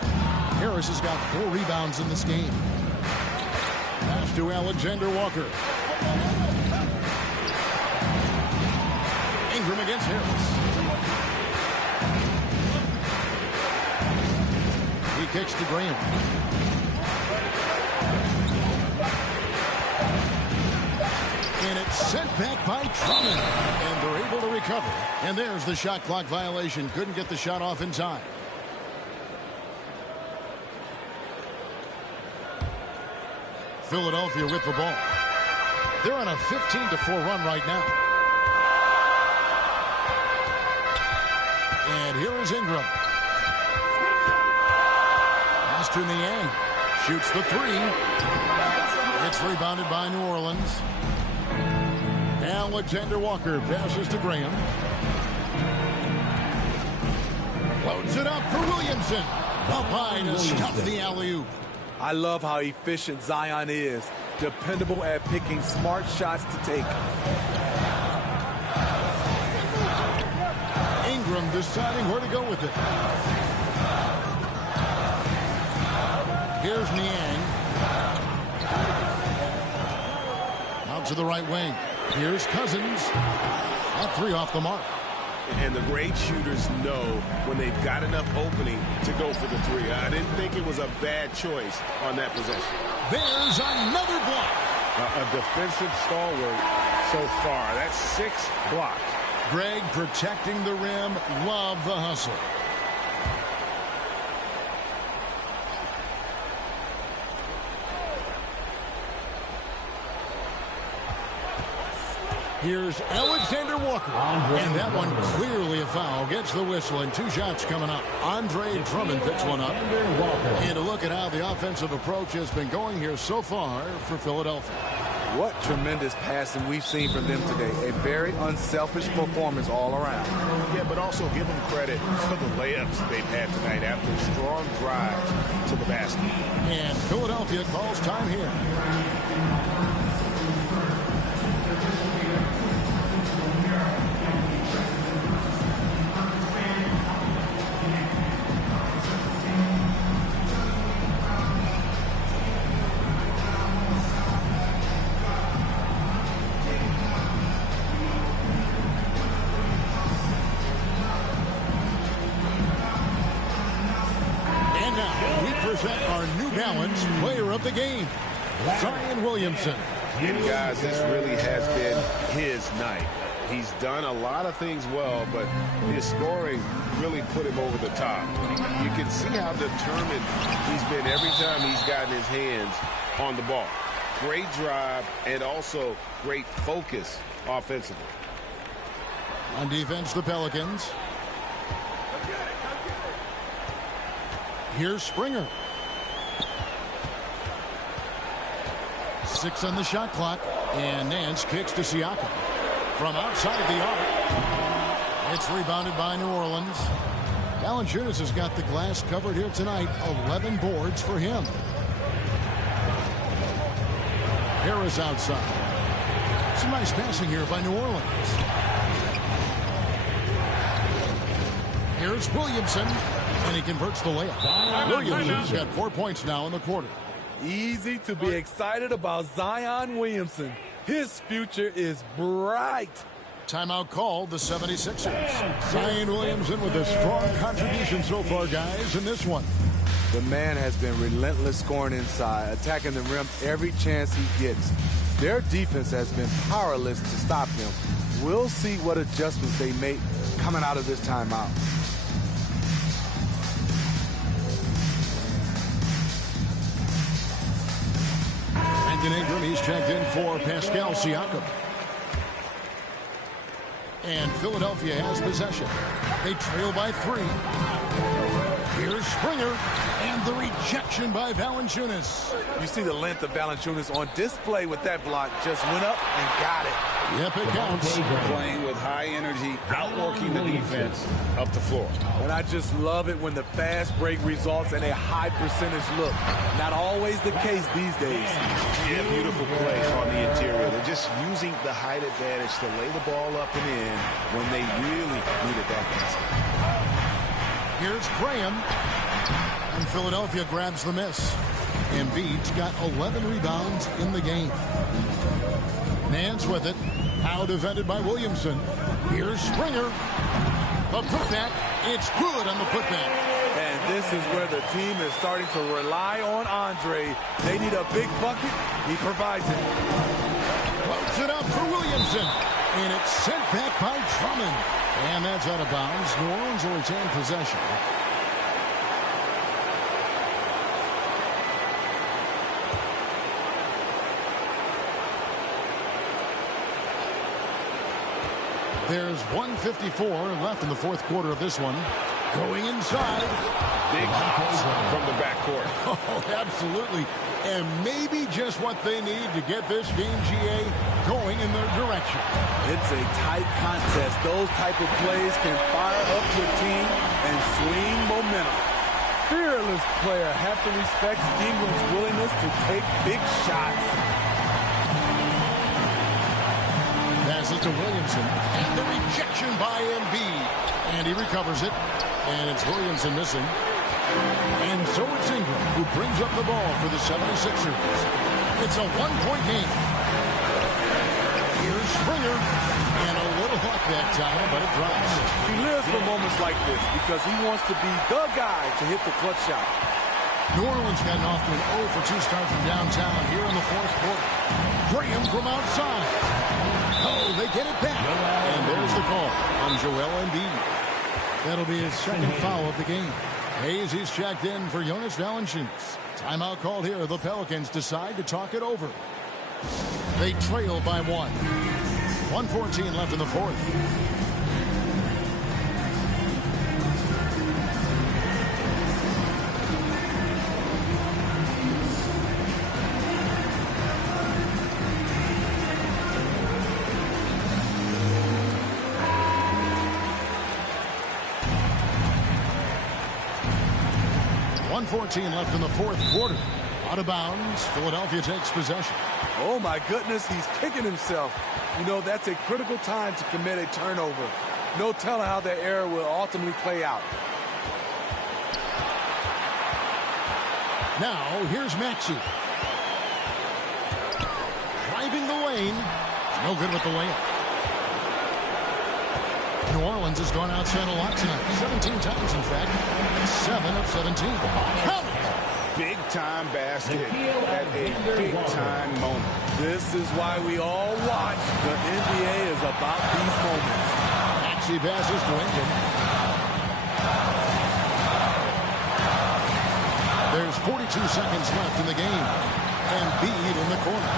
Harris has got 4 rebounds in this game. Pass to Alexander Walker. Ingram against Harris. He kicks to Graham. And it's sent back by Drummond. And they're able to recover. And there's the shot clock violation. Couldn't get the shot off in time. Philadelphia with the ball. They're on a 15-4 run right now. And here is Ingram. Pass to Niang. Shoots the 3. It's rebounded by New Orleans. Alexander Walker passes to Graham. Loads it up for Williamson. Up high to stuff the alley-oop. I love how efficient Zion is. Dependable at picking smart shots to take. Ingram deciding where to go with it. Here's Niang. Out to the right wing. Here's Cousins. That 3 off the mark. And the great shooters know when they've got enough opening to go for the 3. I didn't think it was a bad choice on that possession. There's another block. A defensive stalwart so far. That's 6 blocks. Greg protecting the rim. Love the hustle. Here's Alexander Walker. And that one clearly a foul. Gets the whistle, and 2 shots coming up. Andre Drummond picks one up. And a look at how the offensive approach has been going here so far for Philadelphia. What tremendous passing we've seen from them today. A very unselfish performance all around. Yeah, but also give them credit for the layups they've had tonight after strong drives to the basket. And Philadelphia calls time here. Our New Balance player of the game, Zion Williamson. And guys, this really has been his night. He's done a lot of things well, but his scoring really put him over the top. You can see how determined he's been every time he's gotten his hands on the ball. Great drive and also great focus offensively. On defense, the Pelicans. Here's Springer. 6 on the shot clock, and Nance kicks to Siakam. From outside the arc, it's rebounded by New Orleans. Valanciunas has got the glass covered here tonight. 11 boards for him. Harris outside. Some nice passing here by New Orleans. Here's Williamson, and he converts the layup. Williamson's got 4 points now in the quarter. Easy to be excited about Zion Williamson. His future is bright. Timeout called the 76ers. Zion Williamson with a strong contribution so far, guys, in this one. The man has been relentless scoring inside, attacking the rim every chance he gets. Their defense has been powerless to stop him. We'll see what adjustments they make coming out of this timeout. Ingram, he's checked in for Pascal Siakam. And Philadelphia has possession. They trail by 3. Here's Springer, and the rejection by Valanciunas. You see the length of Valanciunas on display with that block. Just went up and got it. Yep, it counts. Playing with high energy, outworking the defense up the floor. And I just love it when the fast break results in a high percentage look. Not always the case these days. Yeah, beautiful play on the interior. They're just using the height advantage to lay the ball up and in when they really needed that basket. Here's Graham, and Philadelphia grabs the miss. Embiid's got 11 rebounds in the game. Nance with it. Now defended by Williamson. Here's Springer. The putback. It's good on the putback. And this is where the team is starting to rely on Andre. They need a big bucket. He provides it. Floats it up for Williamson. And it's sent back by Drummond. And that's out of bounds. New Orleans will retain possession. There's 1:54 left in the fourth quarter of this one. Going inside. Big hops from the backcourt. Oh, absolutely. And maybe just what they need to get this game, GA, going in their direction. It's a tight contest. Those type of plays can fire up your team and swing momentum. Fearless player have to respect Ingram's willingness to take big shots. Passes to Williamson. And the rejection by Embiid. And he recovers it. And it's Williamson missing. And so it's Ingram who brings up the ball for the 76ers. It's a one-point game. Here's Springer. And a little luck that time, but it drops. He lives for moments like this because he wants to be the guy to hit the clutch shot. New Orleans gotten off to an 0 for 2 start from downtown here in the fourth quarter. Graham from outside. Oh, they get it back. And there's the call on Joel Embiid. That'll be his second foul of the game. Hayes, he's checked in for Jonas Valanciunas. Timeout called here. The Pelicans decide to talk it over. They trail by 1. 1:14 left in the fourth. Left in the fourth quarter. Out of bounds. Philadelphia takes possession. Oh, my goodness. He's kicking himself. You know, that's a critical time to commit a turnover. No telling how that error will ultimately play out. Now, here's Maxey. Driving the lane. No good with the layup. New Orleans has gone outside a lot tonight. 17 times, in fact. 7 of 17. Big-time basket at a big-time moment. This is why we all watch. The NBA is about these moments. Maxey passes to Ingram. There's 42 seconds left in the game. And Embiid in the corner.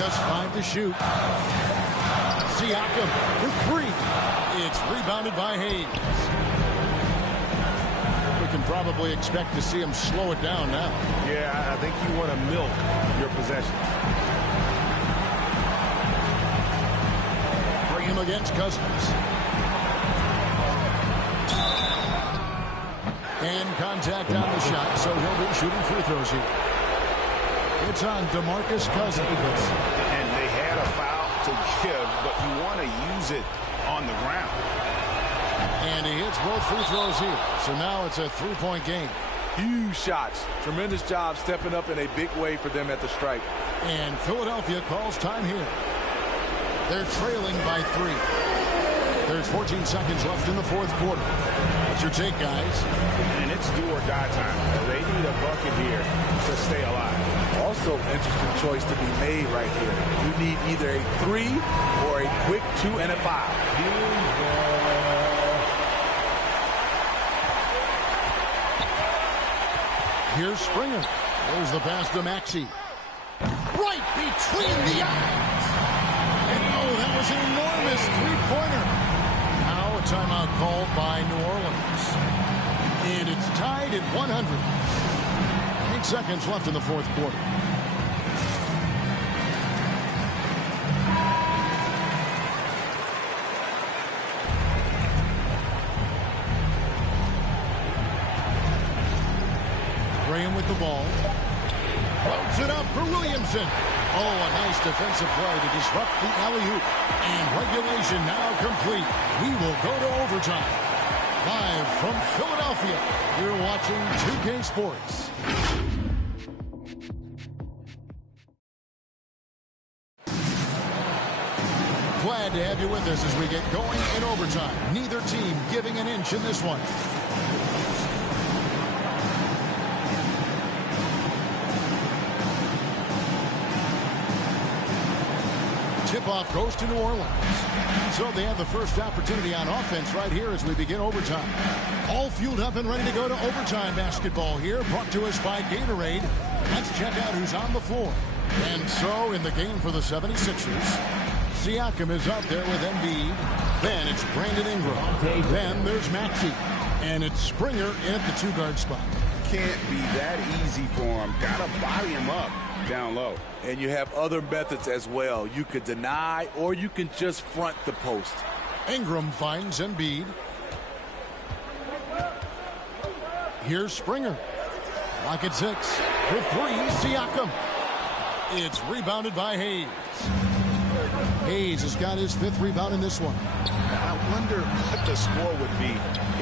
Just 5 to shoot. Siakam for 3. It's rebounded by Hayes. We can probably expect to see him slow it down now. Yeah, I think you want to milk your possession. Bring him against Cousins. And contact on the shot, so he'll be shooting free throws here. It's on DeMarcus Cousins. And they had a foul to give, but you want to use it on the ground. And he hits both free throws here. So now it's a 3-point game. Huge shots. Tremendous job stepping up in a big way for them at the stripe. And Philadelphia calls time here. They're trailing by 3. There's 14 seconds left in the fourth quarter. What's your take, guys? And it's do or die time. They need a bucket here to stay alive. Also, interesting choice to be made right here. You need either a 3 or a quick 2 and a 5. Here's Springer. There's the pass to Maxey. Right between the eyes. And oh, that was an enormous three-pointer. Now a timeout called by New Orleans. And it's tied at 100. 8 seconds left in the fourth quarter. Graham with the ball. Floats it up for Williamson. Oh, a nice defensive play to disrupt the alley-oop. And regulation now complete. We will go to overtime. Live from Philadelphia, you're watching 2K Sports. Glad to have you with us as we get going in overtime. Neither team giving an inch in this one. Tip-off goes to New Orleans. So they have the first opportunity on offense right here as we begin overtime. All fueled up and ready to go to overtime basketball here, brought to us by Gatorade. Let's check out who's on the floor. And so in the game for the 76ers, Siakam is up there with Embiid. Then it's Brandon Ingram. Then there's Maxey. And it's Springer in at the 2-guard spot. Can't be that easy for him. Gotta body him up down low. And you have other methods as well. You could deny or you can just front the post. Ingram finds Embiid. Here's Springer. Clock at 6. For 3, Siakam. It's rebounded by Hayes. Hayes has got his 5th rebound in this one. I wonder what the score would be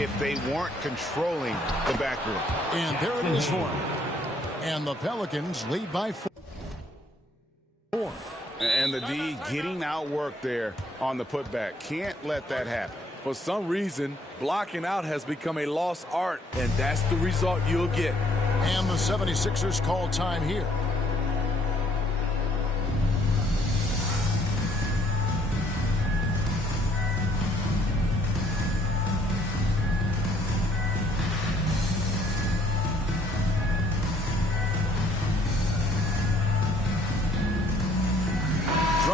if they weren't controlling the backboard. And there it is for him. And the Pelicans lead by 4. And the D getting outworked there on the putback. Can't let that happen. For some reason, blocking out has become a lost art, and that's the result you'll get. And the 76ers call time here.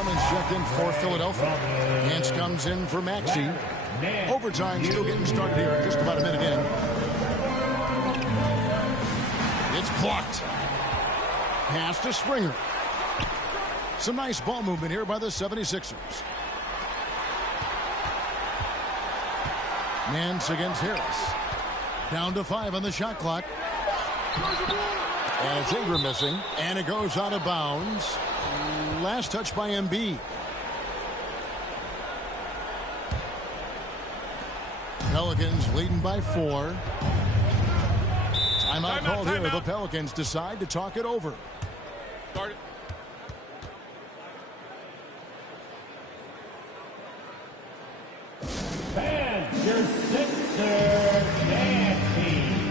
Drummond's checked in for Philadelphia. Nance comes in for Maxey. Overtime still getting started here, just about a minute in. It's blocked. Pass to Springer. Some nice ball movement here by the 76ers. Nance against Harris. Down to 5 on the shot clock. And it's Ingram missing. And it goes out of bounds. Last touch by Embiid. Pelicans leading by 4. Timeout called here. The Pelicans decide to talk it over. Start it. And your Sixer Nancy.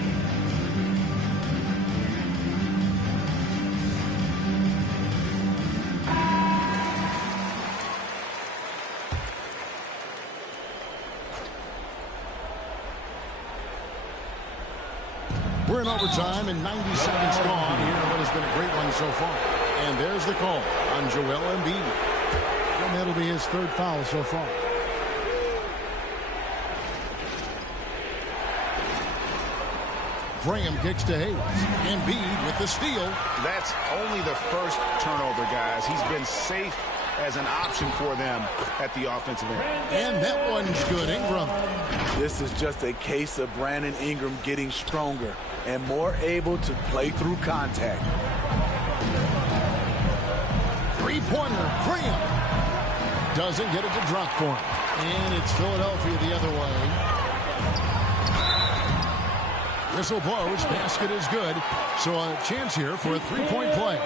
We're in overtime and 90 seconds gone here in what has been a great one so far. And there's the call on Joel Embiid. And that'll be his 3rd foul so far. Graham kicks to Hayes. Embiid with the steal. That's only the first turnover, guys. He's been safe as an option for them at the offensive end. And that one's good. Ingram. This is just a case of Brandon Ingram getting stronger and more able to play through contact. Three-pointer. Graham doesn't get it to drop for him. And it's Philadelphia the other way. Whistle blows. Basket is good. So a chance here for a 3-point play.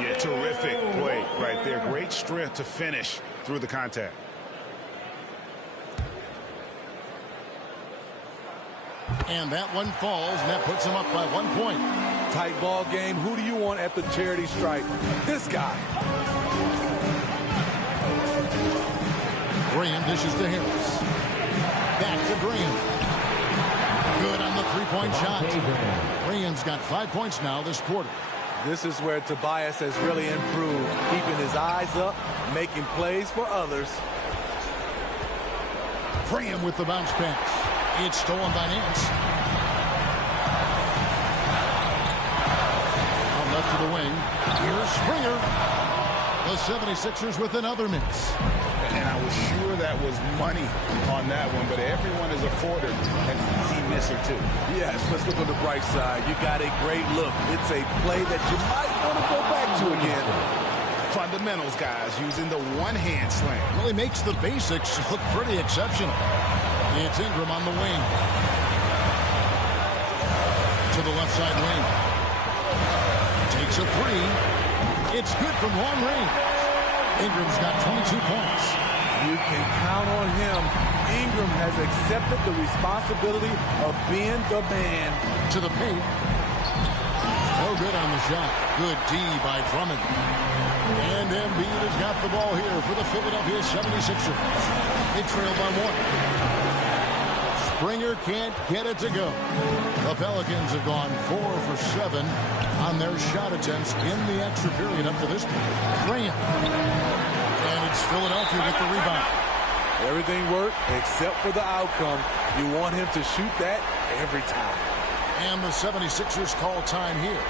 Yeah, terrific play right there. Great strength to finish through the contact. And that one falls, and that puts him up by 1 point. Tight ball game. Who do you want at the charity stripe? This guy. Graham dishes to Harris. Back to Graham. Good on the 3-point shot. Graham's got 5 points now this quarter. This is where Tobias has really improved, keeping his eyes up, making plays for others. Graham with the bounce pass. It's stolen by Nance. On left to the wing. Here's Springer. The 76ers with another miss. And I was sure that was money on that one, but everyone is afforded an easy misser too. Yes, let's look on the bright side. You got a great look. It's a play that you might want to go back to again. Fundamentals, guys, using the one-hand slam. Really makes the basics look pretty exceptional. It's Ingram on the wing. To the left side wing. Takes a 3. It's good from long range. Ingram's got 22 points. You can count on him. Ingram has accepted the responsibility of being the man. To the paint. No good on the shot. Good D by Drummond. And Embiid has got the ball here for the Philadelphia 76ers. They trail by 1. Springer can't get it to go. The Pelicans have gone 4 for 7 on their shot attempts in the extra period up to this point. Graham. And it's Philadelphia with the rebound. Everything worked except for the outcome. You want him to shoot that every time. And the 76ers call time here.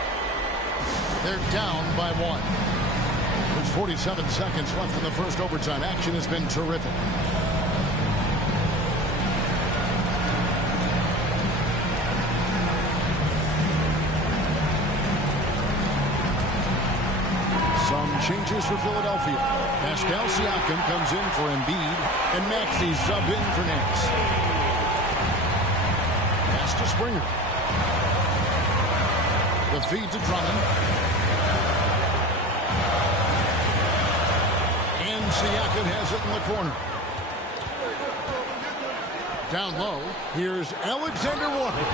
They're down by 1. There's 47 seconds left in the first overtime. Action has been terrific. Some changes for Philadelphia. Pascal Siakam comes in for Embiid, and Maxey subbed in for Nance. Pass to Springer. The feed to Drummond. And Siakam has it in the corner. Down low, here's Alexander Walker.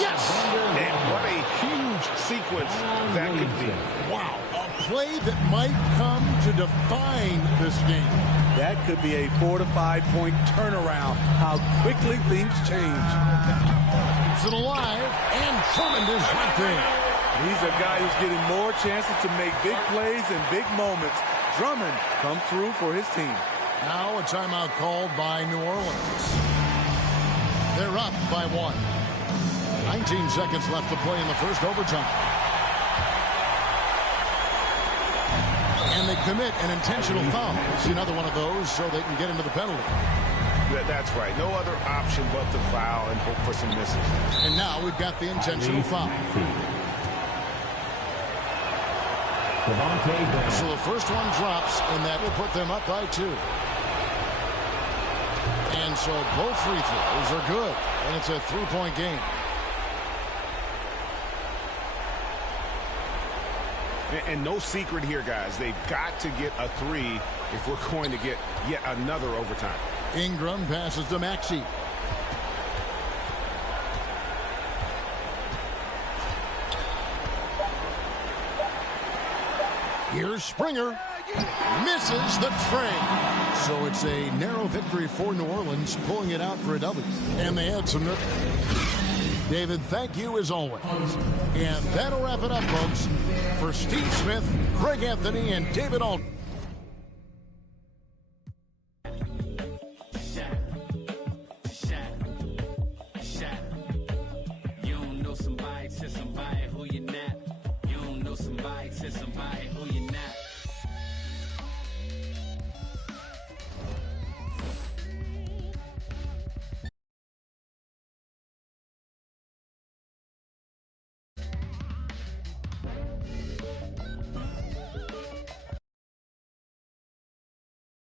Yes! And what a huge sequence that could be. Wow, a play that might come to define this game. That could be a 4 to 5 point turnaround. How quickly things change. It's alive, and Drummond is right there. He's a guy who's getting more chances to make big plays and big moments Drummond comes through for his team. Now a timeout called by New Orleans. They're up by 1. 19 seconds left to play in the first overtime. And they commit an intentional foul. See another one of those so they can get into the penalty. That's right. No other option but to foul and hope for some misses. And now we've got the intentional foul. So the first one drops, and that will put them up by 2. And so both free throws are good, and it's a 3-point game. And no secret here, guys. They've got to get a 3 if we're going to get yet another overtime. Ingram passes to Maxey. Here's Springer. Misses the tray. So it's a narrow victory for New Orleans, pulling it out for a W. And they had some... David, thank you as always. And that'll wrap it up, folks. For Steve Smith, Craig Anthony, and David Alden. You don't know somebody to somebody who you're not. You don't know somebody to somebody who you're not.